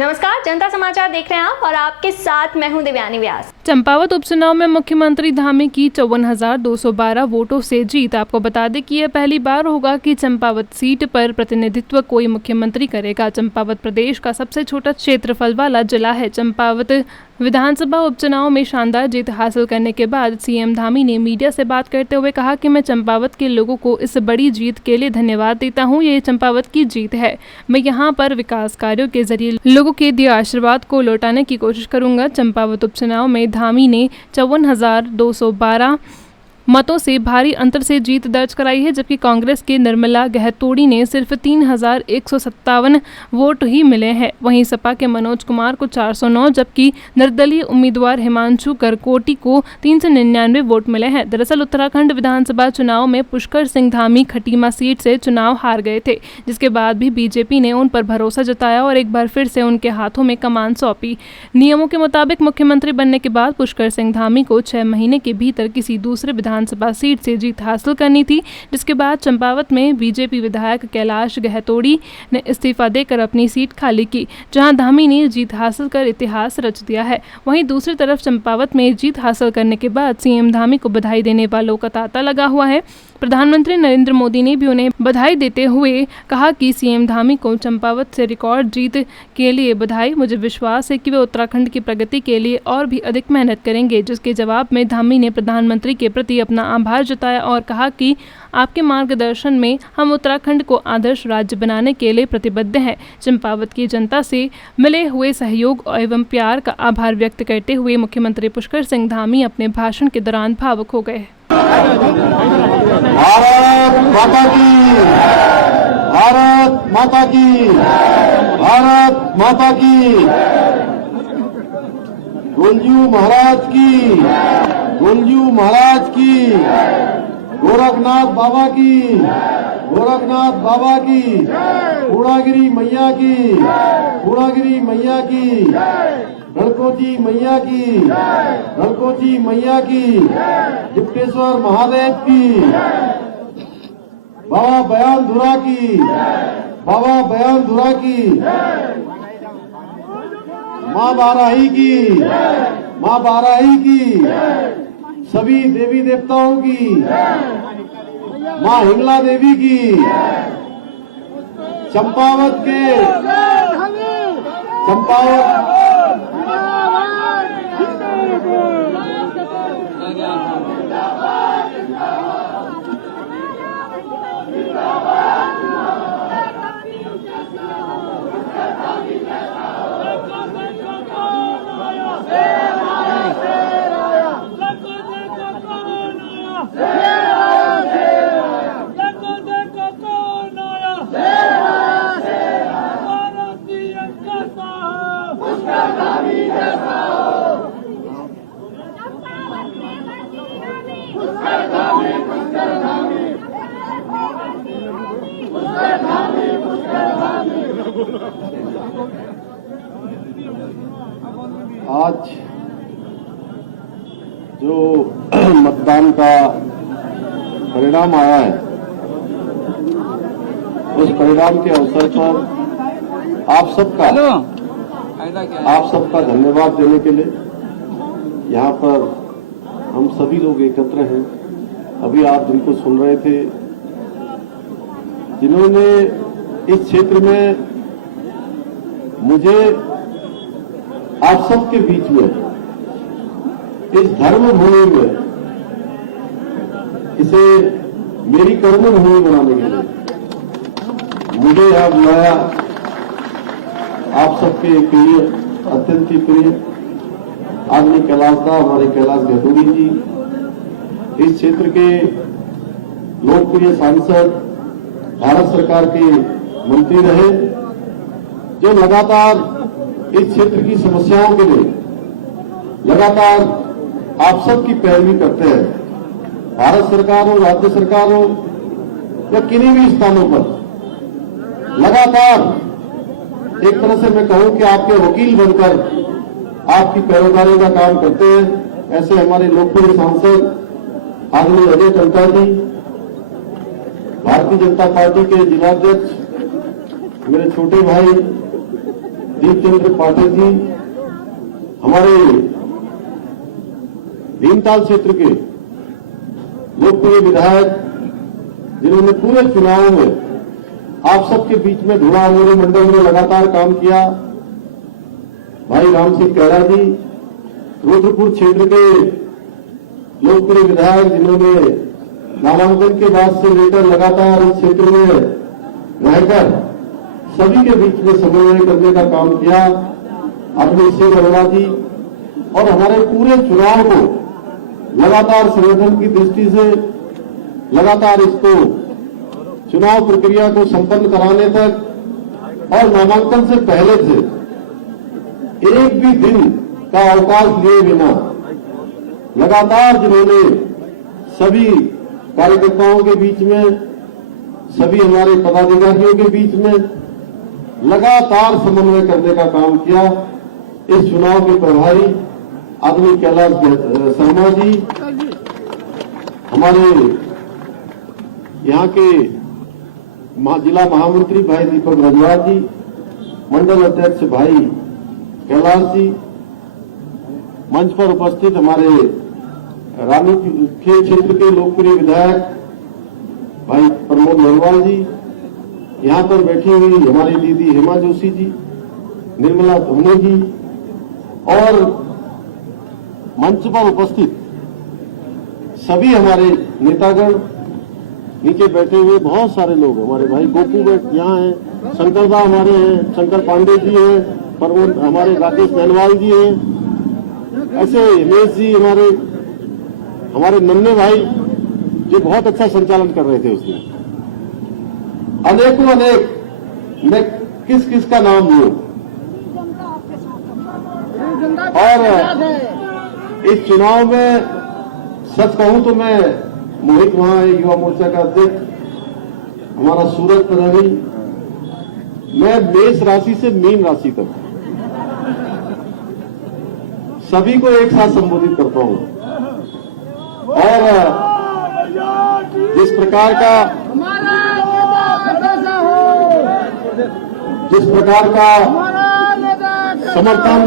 नमस्कार, जनता समाचार देख रहे हैं आप और आपके साथ मैं हूं दिव्यानी व्यास। चंपावत उपचुनाव में मुख्यमंत्री धामी की 54,212 वोटों से जीत। आपको बता दें कि यह पहली बार होगा कि चंपावत सीट पर प्रतिनिधित्व कोई मुख्यमंत्री करेगा। चंपावत प्रदेश का सबसे छोटा क्षेत्रफल वाला जिला है। चंपावत विधानसभा उपचुनाव में शानदार जीत हासिल करने के बाद सीएम धामी ने मीडिया से बात करते हुए कहा कि मैं चंपावत के लोगों को इस बड़ी जीत के लिए धन्यवाद देता हूं। ये चंपावत की जीत है। मैं यहां पर विकास कार्यों के जरिए लोगों के दिए आशीर्वाद को लौटाने की कोशिश करूंगा। चंपावत उपचुनाव में धामी ने 54,212 मतों से भारी अंतर से जीत दर्ज कराई है, जबकि कांग्रेस के निर्मला गहतोड़ी ने सिर्फ 3,157 वोट ही मिले हैं। वहीं सपा के मनोज कुमार को 409 जबकि निर्दलीय उम्मीदवार हिमांशु करकोटी को 399 वोट मिले हैं। दरअसल उत्तराखंड विधानसभा चुनाव में पुष्कर सिंह धामी खटीमा सीट से चुनाव हार गए थे, जिसके बाद भी बीजेपी ने उन पर भरोसा जताया और एक बार फिर से उनके हाथों में कमान सौंपी। नियमों के मुताबिक मुख्यमंत्री बनने के बाद पुष्कर सिंह धामी को 6 महीने के भीतर किसी दूसरे विधानसभा सीट से जीत हासिल करनी थी, जिसके बाद चंपावत में बीजेपी विधायक कैलाश गहतोड़ी ने इस्तीफा देकर अपनी सीट खाली की, जहां धामी ने जीत हासिल कर इतिहास रच दिया है। वहीं दूसरी तरफ चंपावत में जीत हासिल करने के बाद सीएम धामी को बधाई देने वालों का तांता लगा हुआ है। प्रधानमंत्री नरेंद्र मोदी ने भी उन्हें बधाई देते हुए कहा कि सीएम धामी को चंपावत से रिकॉर्ड जीत के लिए बधाई। मुझे विश्वास है कि वे उत्तराखंड की प्रगति के लिए और भी अधिक मेहनत करेंगे। जिसके जवाब में धामी ने प्रधानमंत्री के प्रति अपना आभार जताया और कहा कि आपके मार्गदर्शन में हम उत्तराखंड को आदर्श राज्य बनाने के लिए प्रतिबद्ध हैं। चंपावत की जनता से मिले हुए सहयोग एवं प्यार का आभार व्यक्त करते हुए मुख्यमंत्री पुष्कर सिंह धामी अपने भाषण के दौरान भावुक हो गए। भारत माता की, भारत माता की, भारत माता की, गुलजू महाराज की, गुलजू महाराज की, गोरखनाथ बाबा की, गोरखनाथ बाबा की, पूर्णागिरी मैया की, पूर्णागिरी मैया की, गणकोटी मैया की, गणकोटी मैया की, गुप्तेश्वर महादेव की, बाबा बयानधुरा की, बाबा बयानधुरा की, माँ बाराही की, माँ बाराही की, सभी देवी देवताओं की, माँ हिंगला देवी की, चंपावत के, चंपावत आज जो मतदान का परिणाम आया है, उस परिणाम के अवसर पर आप सबका धन्यवाद देने के लिए यहाँ पर हम सभी लोग एकत्र हैं। अभी आप जिनको सुन रहे थे, जिन्होंने इस क्षेत्र में मुझे आप सबके बीच में इस धर्म भूमि में इसे मेरी कर्म भूमि बनाने के लिए मुझे यहाँ बुलाया। आप सबके प्रिय, अत्यंत ही प्रिय आदमी कैलाश दा, हमारे कैलाश गहतोड़ी जी, इस क्षेत्र के लोकप्रिय सांसद, भारत सरकार के मंत्री रहे, जो लगातार इस क्षेत्र की समस्याओं के लिए लगातार आप सबकी पैरवी करते हैं। भारत सरकार हो, राज्य सरकार हो या किन्हीं भी स्थानों पर लगातार एक तरह से मैं कहूं कि आपके वकील बनकर आपकी पैरोकारी का काम करते हैं। ऐसे हमारे लोकप्रिय सांसद आदरणीय अजय टंटा जी, भारतीय जनता पार्टी के जिलाध्यक्ष, मेरे छोटे भाई दीपचंद्र पाठक जी, हमारे भीमताल क्षेत्र के लोकप्रिय विधायक, जिन्होंने पूरे चुनाव में आप सबके बीच में धुआं मेरे मंडल में लगातार काम किया, भाई राम सिंह कैरा जी, रुद्रपुर क्षेत्र के लोकप्रिय विधायक, जिन्होंने नामांकन के बाद से लेकर लगातार इस क्षेत्र में रहकर सभी के बीच में समन्वय करने का काम किया, अपने शेख अरोड़ा जी, और हमारे पूरे चुनाव को लगातार संगठन की दृष्टि से लगातार इसको चुनाव प्रक्रिया को संपन्न कराने तक और नामांकन से पहले से एक भी दिन का अवकाश लिए बिना लगातार जिन्होंने सभी कार्यकर्ताओं के बीच में, सभी हमारे पदाधिकारियों के बीच में लगातार समन्वय करने का काम किया, इस चुनाव के प्रभारी आदरणीय कैलाश शर्मा जी, हमारे यहाँ के जिला महामंत्री भाई दीपक रजवार जी, मंडल अध्यक्ष भाई कैलाश जी, मंच पर उपस्थित हमारे रानीखेत क्षेत्र के लोकप्रिय विधायक भाई प्रमोद नरवाल जी, यहाँ पर बैठी हुई हमारी दीदी हेमा जोशी जी, निर्मला धोनी जी, और मंच पर उपस्थित सभी हमारे नेतागण, नीचे बैठे हुए बहुत सारे लोग, हमारे भाई गोपू यहाँ हैं, शंकरदा हमारे हैं, शंकर पांडे जी हैं, प्रमोद हमारे राकेश नैनवाल जी हैं, ऐसे हिमेश जी हमारे नन्हे भाई जो बहुत अच्छा संचालन कर रहे थे उसमें, अनेकों अनेक, मैं किस किस का नाम लूं। और इस चुनाव में सच कहूं तो मैं मोहित वहां युवा मोर्चा का अध्यक्ष, हमारा सूरज प्रधानी, मैं मेष राशि से मीन राशि तक सभी को एक साथ संबोधित करता हूं, और जिस प्रकार का समर्थन,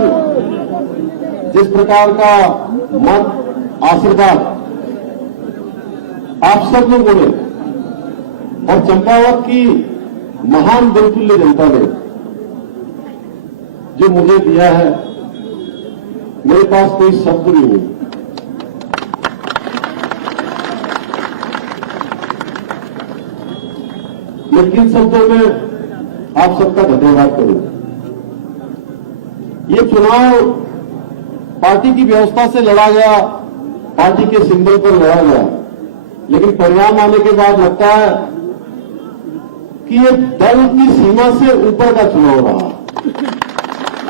जिस प्रकार का मत, आशीर्वाद आप सब लोगों ने और चंपावत की महान बहुमूल्य जनता ने जो मुझे दिया है, मेरे पास कोई शब्द नहीं है। लेकिन शब्दों में आप सबका धन्यवाद करूं। ये चुनाव पार्टी की व्यवस्था से लड़ा गया, पार्टी के सिंबल पर लड़ा गया, लेकिन परिणाम आने के बाद लगता है कि ये दल की सीमा से ऊपर का चुनाव रहा,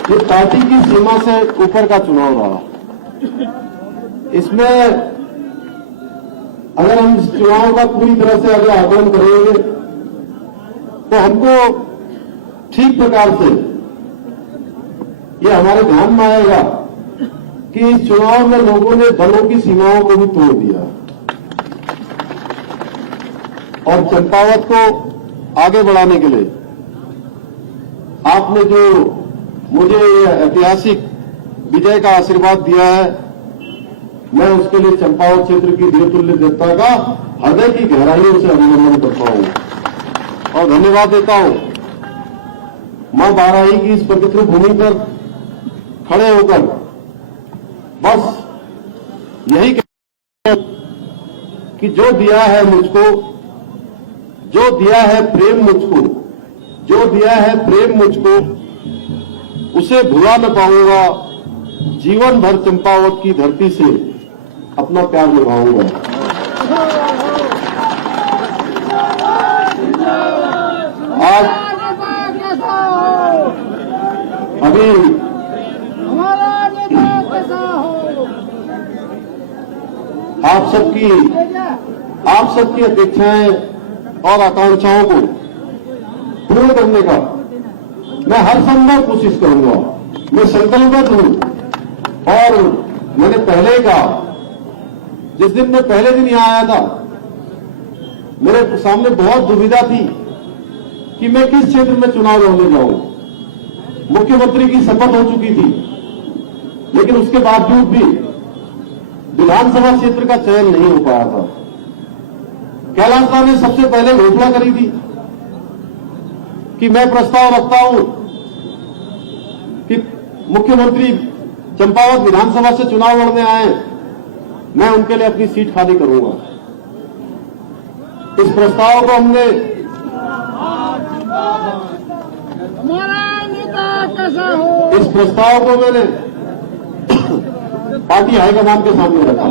ये पार्टी की सीमा से ऊपर का चुनाव रहा। इसमें अगर हम इस चुनाव का पूरी तरह से अगर आकलन करेंगे तो हमको ठीक प्रकार से ये हमारे ध्यान में आएगा कि इस चुनाव में लोगों ने दलों की सीमाओं को भी तोड़ दिया और चंपावत को आगे बढ़ाने के लिए आपने जो मुझे ऐतिहासिक विजय का आशीर्वाद दिया है, मैं उसके लिए चंपावत क्षेत्र की देवतुल्य जनता का हृदय की गहराइयों से अभिनंदन करता हूं और धन्यवाद देता हूं। मां बाराही की इस पवित्र भूमि पर खड़े होकर बस यही कहना कि जो दिया है मुझको, जो दिया है प्रेम मुझको, जो दिया है प्रेम मुझको, उसे भुला न पाऊंगा। जीवन भर चंपावत की धरती से अपना प्यार निभाऊंगा। आज अभी आप सबकी अपेक्षाएं और आकांक्षाओं को पूर्ण करने का मैं हर संभव कोशिश करूंगा। मैं संकल्पबद्ध हूं और मैंने पहले कहा, जिस दिन मैं पहले दिन यहां आया था, मेरे सामने बहुत दुविधा थी कि मैं किस क्षेत्र में चुनाव लड़ने जाऊं। मुख्यमंत्री की शपथ हो चुकी थी, लेकिन उसके बावजूद भी विधानसभा क्षेत्र का चयन नहीं हो पाया था। कैलाश राव ने सबसे पहले घोषणा करी थी कि मैं प्रस्ताव रखता हूं कि मुख्यमंत्री चंपावत विधानसभा से चुनाव लड़ने आए, मैं उनके लिए अपनी सीट खाली करूंगा। इस प्रस्ताव को हमने इस प्रस्ताव को मैंने पार्टी हाईकमान के सामने रखा,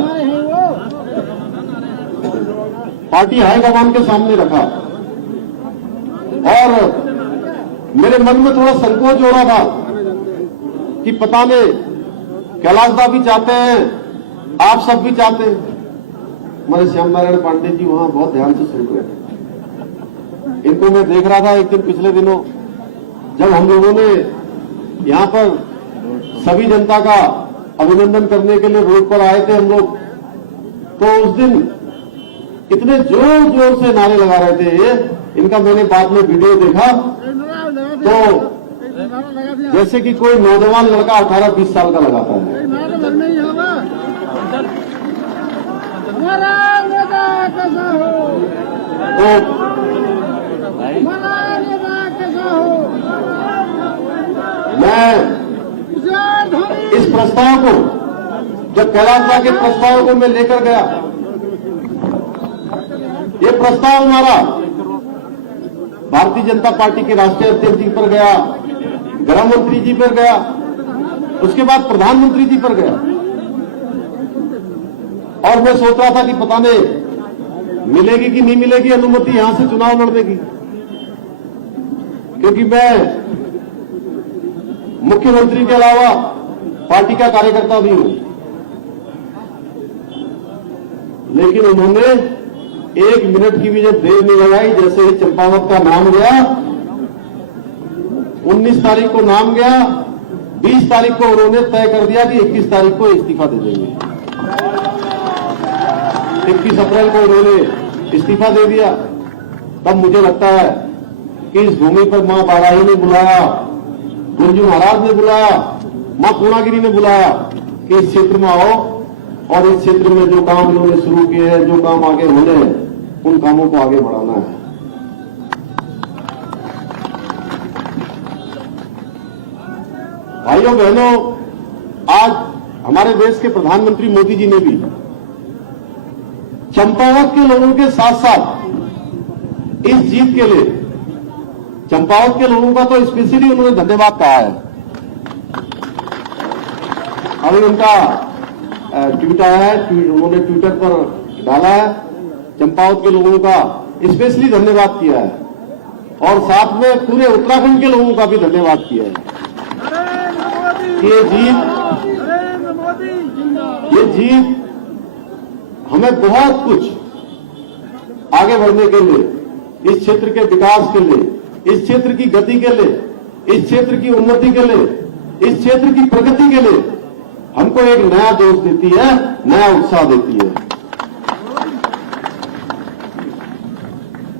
पार्टी हाईकमान के सामने रखा और मेरे मन में थोड़ा संकोच हो रहा था कि पता नहीं कैलाश दा भी चाहते हैं, आप सब भी चाहते हैं। हमारे श्याम नारायण पांडे जी वहां बहुत ध्यान से सुन रहे, इनको मैं देख रहा था एक दिन पिछले दिनों जब हम लोगों ने यहां पर सभी जनता का अभिनंदन करने के लिए रोड पर आए थे हम लोग, तो उस दिन इतने जोर जोर से नारे लगा रहे थे। इनका मैंने बाद में वीडियो देखा तो जैसे कि कोई नौजवान लड़का 18-20 साल का लगाता है। तो मैं इस प्रस्ताव को, जब कैलाश दा के प्रस्ताव को मैं लेकर गया, ये प्रस्ताव हमारा भारतीय जनता पार्टी के राष्ट्रीय अध्यक्ष जी पर गया, गृह मंत्री जी पर गया, उसके बाद प्रधानमंत्री जी पर गया और मैं सोच रहा था कि पता नहीं मिलेगी कि नहीं मिलेगी अनुमति यहां से चुनाव लड़ने की, क्योंकि मैं मुख्यमंत्री के अलावा पार्टी का कार्यकर्ता भी हूं। लेकिन उन्होंने 1 मिनट की भी जब देर नहीं लगाई, जैसे ही चंपावत का नाम गया, 19 तारीख को नाम गया, 20 तारीख को उन्होंने तय कर दिया कि 21 तारीख को इस्तीफा दे देंगे। 21 अप्रैल को उन्होंने इस्तीफा दे दिया। तब मुझे लगता है कि इस भूमि पर मां बाराही ने बुलाया, गुरजू महाराज ने बुलाया, मां पूर्णागिरी ने बुलाया कि इस क्षेत्र में आओ और इस क्षेत्र में जो काम इन्होंने शुरू किए हैं, जो काम आगे होने हैं, उन कामों को आगे बढ़ाना है। भाइयों बहनों, आज हमारे देश के प्रधानमंत्री मोदी जी ने भी चंपावत के लोगों के साथ साथ इस जीत के लिए चंपावत के लोगों का तो स्पेशली उन्होंने धन्यवाद कहा है। अभी उनका ट्वीट आया है, उन्होंने ट्विटर पर डाला है, चंपावत के लोगों का स्पेशली धन्यवाद किया है और साथ में पूरे उत्तराखंड के लोगों का भी धन्यवाद किया है। ये जीत हमें बहुत कुछ आगे बढ़ने के लिए, इस क्षेत्र के विकास के लिए, इस क्षेत्र की गति के लिए, इस क्षेत्र की उन्नति के लिए, इस क्षेत्र की प्रगति के लिए हमको एक नया जोश देती है, नया उत्साह देती है।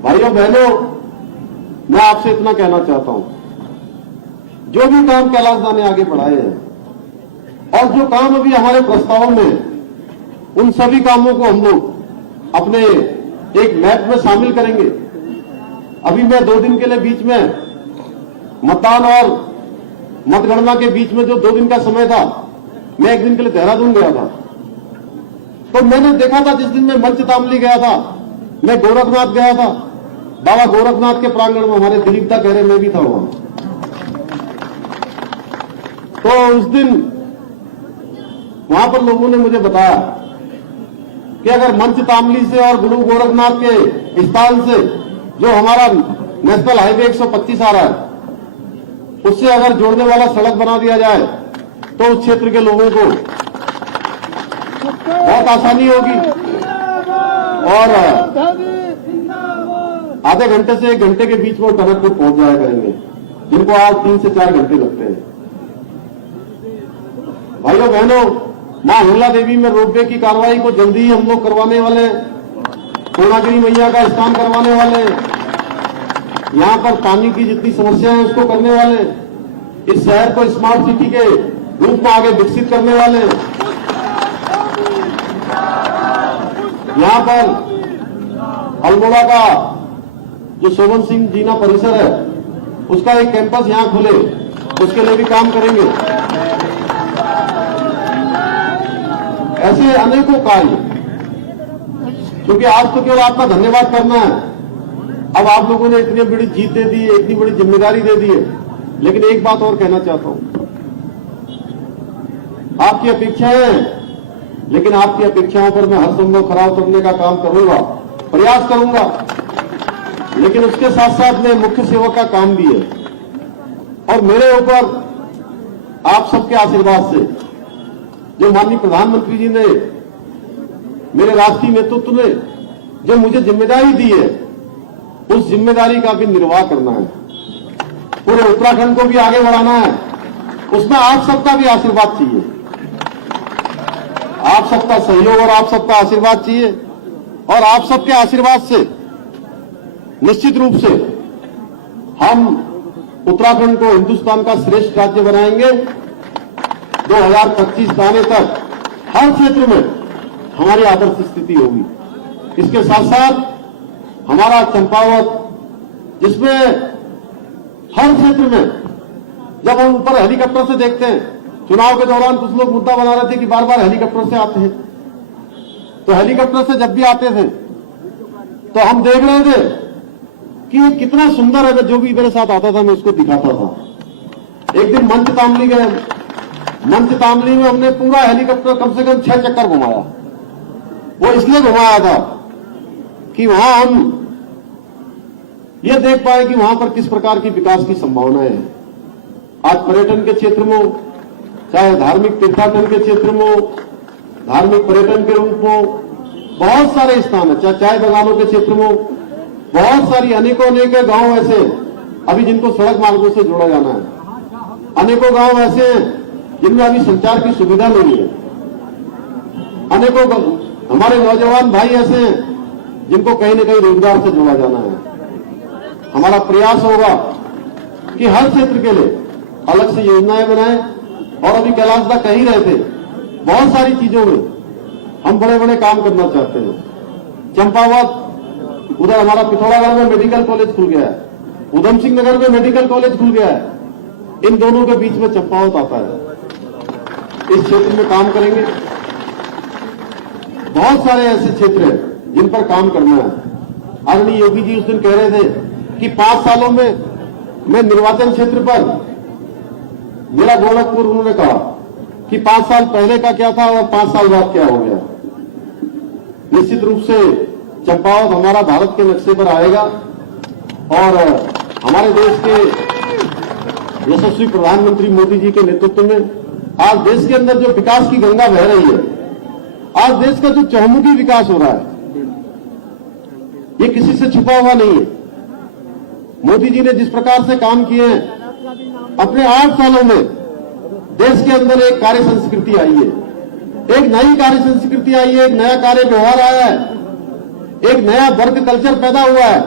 भाइयों बहनों, मैं आपसे इतना कहना चाहता हूं, जो भी काम कैलाश दा ने आगे बढ़ाए हैं और जो काम अभी हमारे प्रस्ताव में, उन सभी कामों को हम लोग अपने एक मैप में शामिल करेंगे। अभी मैं 2 दिन के लिए बीच में मतदान और मतगणना के बीच में जो 2 दिन का समय था, मैं 1 दिन के लिए देहरादून गया था। तो मैंने देखा था, जिस दिन मैं मंचतामली गया था, मैं गोरखनाथ गया था, बाबा गोरखनाथ के प्रांगण में हमारे दिलीप दा कह रहे, मैं भी था वहां। तो उस दिन वहां पर लोगों ने मुझे बताया कि अगर मंचतामली से और गुरु गोरखनाथ के स्थान से जो हमारा नेशनल हाईवे 125 आ रहा है, उससे अगर जोड़ने वाला सड़क बना दिया जाए तो उस क्षेत्र के लोगों को बहुत आसानी होगी और आधे घंटे से 1 घंटे के बीच में टनकपुर पहुंच जाया करेंगे, जिनको आज 3 से 4 घंटे लगते हैं। भाइयों बहनों, मां हिंगला देवी में रोपवे की कार्रवाई को जल्दी ही हम लोग करवाने वाले हैं, पूर्णागिरी मैया का स्नान करवाने वाले हैं, यहां पर पानी की जितनी समस्या है उसको करने वाले हैं। इस शहर को स्मार्ट सिटी के रूप में आगे विकसित करने वाले हैं। यहां पर अल्मोड़ा का जो शोभन सिंह जीना परिसर है, उसका एक कैंपस यहां खुले, उसके लिए भी काम करेंगे। ऐसे अनेकों कार्य, क्योंकि आज तो केवल आपका धन्यवाद करना है। अब आप लोगों ने इतनी बड़ी जीत दे दी है, इतनी बड़ी जिम्मेदारी दे दी है, लेकिन एक बात और कहना चाहता हूं, आपकी अपेक्षाएं हैं, लेकिन आपकी अपेक्षाओं पर मैं हर संभव खरा उतरने का काम करूंगा, प्रयास करूंगा, लेकिन उसके साथ साथ में मुख्य सेवक का काम भी है। और मेरे ऊपर आप सबके आशीर्वाद से, जो माननीय प्रधानमंत्री जी ने, मेरे राष्ट्रीय नेतृत्व ने जो मुझे जिम्मेदारी दी है, उस जिम्मेदारी का भी निर्वाह करना है, पूरे उत्तराखंड को भी आगे बढ़ाना है। उसमें आप सबका भी आशीर्वाद चाहिए, आप सबका सहयोग और आप सबका आशीर्वाद चाहिए। और आप सबके आशीर्वाद से निश्चित रूप से हम उत्तराखंड को हिंदुस्तान का श्रेष्ठ राज्य बनाएंगे। 2025 आने तक हर क्षेत्र में हमारी आदर्श स्थिति होगी। इसके साथ साथ हमारा चंपावत, जिसमें हर क्षेत्र में जब हम ऊपर हेलीकॉप्टर से देखते हैं, चुनाव के दौरान कुछ लोग मुद्दा बना रहे थे कि बार बार हेलीकॉप्टर से आते हैं, तो हेलीकॉप्टर से जब भी आते थे तो हम देख रहे थे कि ये कितना सुंदर है। जो भी मेरे साथ आता था मैं उसको दिखाता था। एक दिन मंच तामली गए, मंच तामली में हमने पूरा हेलीकॉप्टर कम से कम 6 चक्कर घुमाया। वो इसलिए घुमाया था कि वहां हम ये देख पाए कि वहां पर किस प्रकार की विकास की संभावनाएं हैं। आज पर्यटन के क्षेत्र में, चाहे धार्मिक तीर्थाटन के क्षेत्र में, धार्मिक पर्यटन के रूप में बहुत सारे स्थान है, चाहे चाय बागानों के क्षेत्र में बहुत सारी अनेकों गांव ऐसे अभी जिनको सड़क मार्गों से जोड़ा जाना है। अनेकों गांव ऐसे हैं जिनमें अभी संचार की सुविधा नहीं है। अनेकों हमारे नौजवान भाई ऐसे हैं जिनको कहीं न कहीं रोजगार से जोड़ा जाना है। हमारा प्रयास होगा कि हर क्षेत्र के लिए अलग से योजनाएं बनाएं। और अभी कैलाश दा कह ही रहे थे, बहुत सारी चीजों में हम बड़े बड़े काम करना चाहते हैं। चंपावत, उधर हमारा पिथौरागढ़ में मेडिकल कॉलेज खुल गया है, उधम सिंह नगर में मेडिकल कॉलेज खुल गया है। इन दोनों के बीच में चंपावत आता है। इस क्षेत्र में काम करेंगे। बहुत सारे ऐसे क्षेत्र हैं जिन पर काम करना है। आदरणीय योगी जी उस दिन कह रहे थे कि 5 सालों में मैं निर्वाचन क्षेत्र पर, मेरा गोरखपुर, उन्होंने कहा कि 5 साल पहले का क्या था और 5 साल बाद क्या हो गया। निश्चित रूप से चंपावत हमारा भारत के नक्शे पर आएगा और हमारे देश के यशस्वी प्रधानमंत्री मोदी जी के नेतृत्व में आज देश के अंदर जो विकास की गंगा बह रही है, आज देश का जो चहुमुखी विकास हो रहा है, ये किसी से छुपा हुआ नहीं है। मोदी जी ने जिस प्रकार से काम किए हैं, अपने 8 सालों में देश के अंदर एक कार्य संस्कृति आई है, एक नई कार्य संस्कृति आई है, एक नया कार्य व्यवहार आया है, एक नया वर्क कल्चर पैदा हुआ है।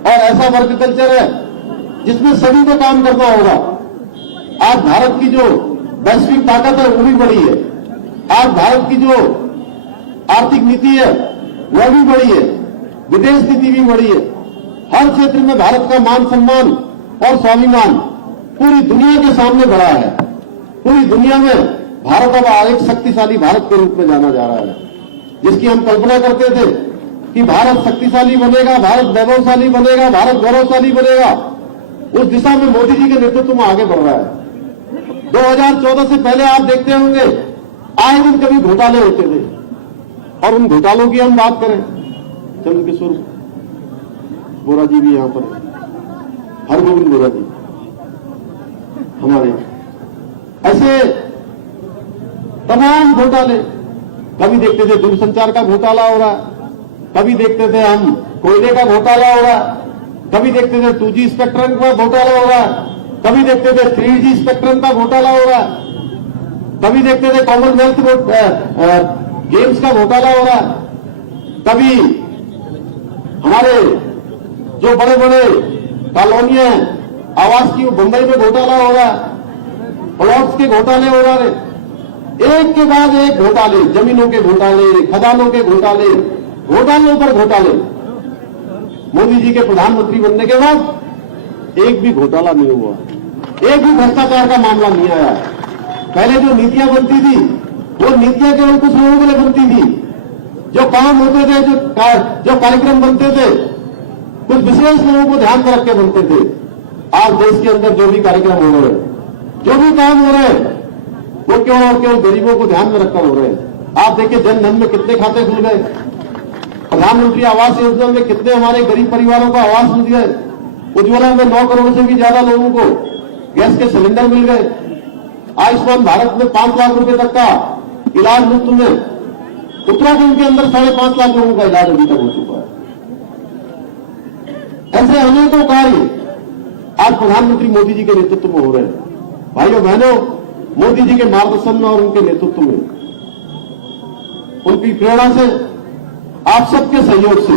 और ऐसा वर्क कल्चर है जिसमें सभी को काम करना होगा। आज भारत की जो वैश्विक ताकत है वो भी बढ़ी है। आज भारत की जो आर्थिक नीति है वह भी बढ़ी है, विदेश नीति भी बढ़ी है। हर क्षेत्र में भारत का मान सम्मान और स्वाभिमान पूरी दुनिया के सामने बढ़ा है। पूरी दुनिया में भारत अब एक शक्तिशाली भारत के रूप में जाना जा रहा है, जिसकी हम कल्पना करते थे कि भारत शक्तिशाली बनेगा, भारत वैभवशाली बनेगा, भारत गौरवशाली बनेगा। उस दिशा में मोदी जी के नेतृत्व में आगे बढ़ रहा है। 2014 से पहले आप देखते होंगे आए दिन कभी घोटाले होते थे, और उन घोटालों की हम बात करें, चंद्रकिशोर बोरा जी भी यहां पर, हरगोविंद बोरा जी हमारे, ऐसे तमाम घोटाले। कभी देखते थे दूरसंचार का घोटाला हो रहा है, कभी देखते थे हम कोयले का घोटाला हो रहा है, कभी देखते थे 2G स्पेक्ट्रम का घोटाला हो रहा है, कभी देखते थे 3G स्पेक्ट्रम का घोटाला हो रहा है, कभी देखते थे कॉमनवेल्थ गेम्स का घोटाला हो रहा है, कभी हमारे जो बड़े बड़े कॉलोनियां हैं आवास की, वो बंबई में घोटाला हो रहा है। प्लॉट्स के घोटाले हो रहे, एक के बाद एक घोटाले, जमीनों के घोटाले, खदानों के घोटाले, घोटालों पर घोटाले। मोदी जी के प्रधानमंत्री बनने के बाद एक भी घोटाला नहीं हुआ, एक भी भ्रष्टाचार का मामला नहीं आया। पहले जो नीतियां बनती थी वो नीतियां केवल कुछ लोगों के लिए बनती थी, जो काम होते थे, जो कार्यक्रम बनते थे कुछ विशेष लोगों को ध्यान में रख के बनते थे। आज देश के अंदर जो भी कार्यक्रम हो रहे हैं, जो भी काम हो रहे हैं, वो केवल और केवल गरीबों को ध्यान में रखकर हो रहे हैं। आप देखिए जन धन में कितने खाते खुल गए, प्रधानमंत्री आवास योजना में कितने हमारे गरीब परिवारों को आवास मिल गए, उज्ज्वला में 9 करोड़ से भी ज्यादा लोगों को गैस के सिलेंडर मिल गए, आयुष्मान भारत में 5 लाख रुपए तक का इलाज मुफ्त में, उत्तराखंड के अंदर 5.5 लाख लोगों का इलाज अभी तक हो चुका है। ऐसे अनेकों कार्य आज प्रधानमंत्री मोदी जी के नेतृत्व में हो रहे हैं। भाइयों बहनों, मोदी जी के मार्गदर्शन में और उनके नेतृत्व में, उनकी प्रेरणा से, आप सबके सहयोग से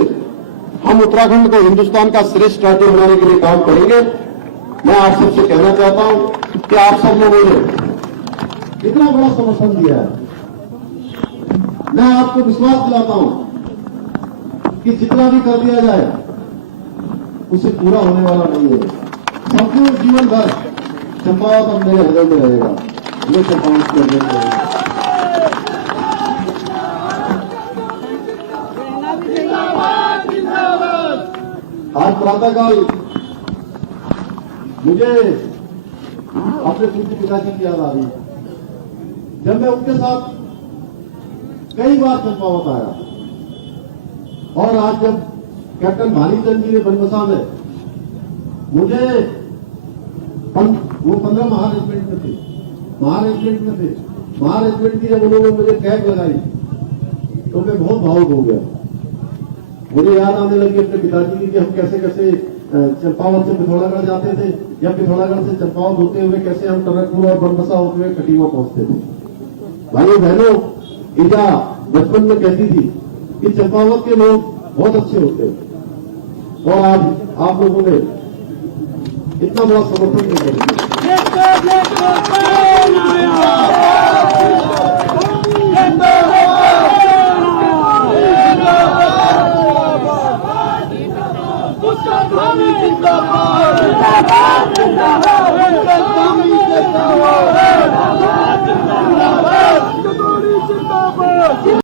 हम उत्तराखंड को हिंदुस्तान का श्रेष्ठ राज्य बनाने के लिए काम करेंगे। मैं आप सबसे कहना चाहता हूं कि आप सब लोगों ने इतना बड़ा समर्थन दिया है। मैं आपको विश्वास दिलाता हूं कि जितना भी कर दिया जाए उसे पूरा होने वाला नहीं है। संपूर्ण जीवन भर चंपावत अब मेरे हृदय में रहेगा, ये चंपावत के हृदय में रहेगा। आज प्रातःकाल मुझे अपने पूज्य पिताजी की याद आ रही है, जब मैं उनके साथ कई बार चंपावत आया। और आज जब कैप्टन भानीचंद जी ने बनबसा में मुझे वो 15 महारेजिमेंट में थे, महारेजिमेंट की जब उन्होंने मुझे कैब लगाई तो मैं बहुत भावुक हो गया। मुझे याद आने लगी अपने पिताजी की कि हम कैसे कैसे चंपावत से पिथौरागढ़ जाते थे, या पिथौरागढ़ से चंपावत होते हुए कैसे हम टनकपुर और बनबसा होते हुए खटीमा पहुंचते थे। भाइयों बहनों, ईजा बचपन में कहती थी कि चंपावत के लोग बहुत अच्छे होते हैं, और आज आप लोगों ने इतना बड़ा समर्थन जिंदाबाद